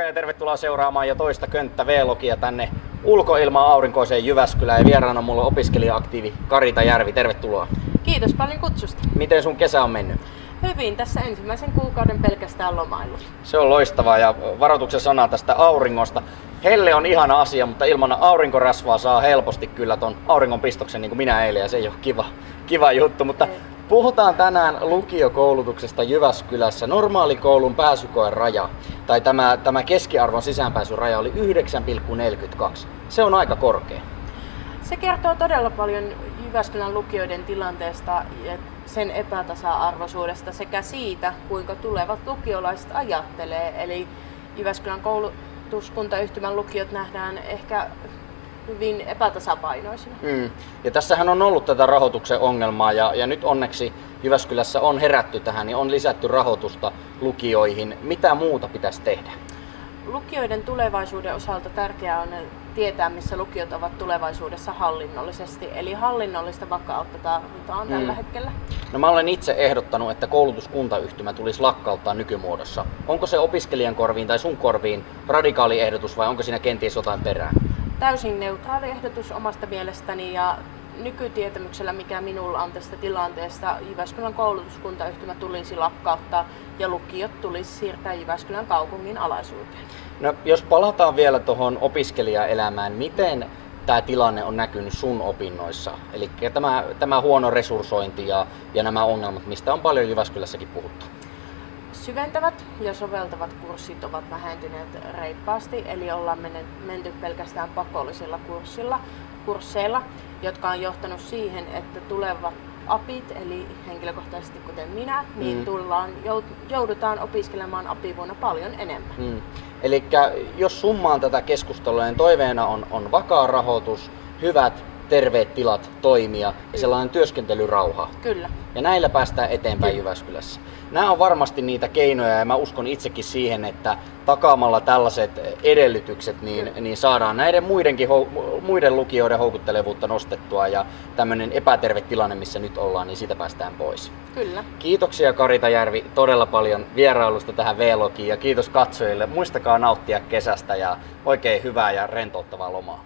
Moikka ja tervetuloa seuraamaan jo toista Könttä V-logia tänne ulkoilmaan aurinkoiseen Jyväskylään. Ja vieraana mulla on opiskelija-aktiivi Karita Järvi. Tervetuloa. Kiitos paljon kutsusta. Miten sun kesä on mennyt? Hyvin, tässä ensimmäisen kuukauden pelkästään lomaillut. Se on loistavaa ja varoituksen sana tästä auringosta. Helle on ihana asia, mutta ilman aurinkorasvaa saa helposti kyllä ton auringonpistoksen niin kuin minä eilen ja se ei ole kiva juttu. Mutta puhutaan tänään lukiokoulutuksesta Jyväskylässä. Normaalikoulun pääsykoen raja, tai tämä keskiarvon sisäänpääsyn raja oli 9,42. Se on aika korkea. Se kertoo todella paljon Jyväskylän lukioiden tilanteesta ja sen epätasa-arvoisuudesta sekä siitä, kuinka tulevat lukiolaiset ajattelee. Eli Jyväskylän koulutuskuntayhtymän lukiot nähdään ehkä hyvin epätasapainoisina. Ja tässähän on ollut tätä rahoituksen ongelmaa ja nyt onneksi Jyväskylässä on herätty tähän ja on lisätty rahoitusta lukioihin. Mitä muuta pitäisi tehdä? Lukioiden tulevaisuuden osalta tärkeää on tietää, missä lukiot ovat tulevaisuudessa hallinnollisesti. Eli hallinnollista vakautta tarvitaan tällä hetkellä. No mä olen itse ehdottanut, että koulutuskuntayhtymä tulisi lakkauttaa nykymuodossa. Onko se opiskelijan korviin tai sun korviin radikaali ehdotus vai onko siinä kenties jotain perää? Täysin neutraali ehdotus omasta mielestäni ja nykytietämyksellä, mikä minulla on tästä tilanteesta, Jyväskylän koulutuskuntayhtymä tulisi lakkauttaa ja lukiot tulisi siirtää Jyväskylän kaupungin alaisuuteen. No, jos palataan vielä tuohon opiskelijaelämään, miten tämä tilanne on näkynyt sun opinnoissa? Eli tämä huono resurssointi ja nämä ongelmat, mistä on paljon Jyväskylässäkin puhuttu. Syventävät ja soveltavat kurssit ovat vähentyneet reippaasti, eli ollaan menty pelkästään pakollisilla kursseilla, jotka on johtanut siihen, että tulevat apit, eli henkilökohtaisesti kuten minä, niin joudutaan opiskelemaan apivuonna paljon enemmän. Eli jos summaan tätä keskustelua, niin toiveena on vakaa rahoitus, hyvät, terveet tilat toimia ja sellainen työskentelyrauha. Kyllä. Ja näillä päästään eteenpäin Jyväskylässä. Nämä on varmasti niitä keinoja ja mä uskon itsekin siihen, että takaamalla tällaiset edellytykset niin saadaan näiden muiden lukioiden houkuttelevuutta nostettua ja tämmöinen epäterve tilanne, missä nyt ollaan, niin siitä päästään pois. Kyllä. Kiitoksia Karita Järvi todella paljon vierailusta tähän V-logiin ja kiitos katsojille. Muistakaa nauttia kesästä ja oikein hyvää ja rentouttavaa lomaa.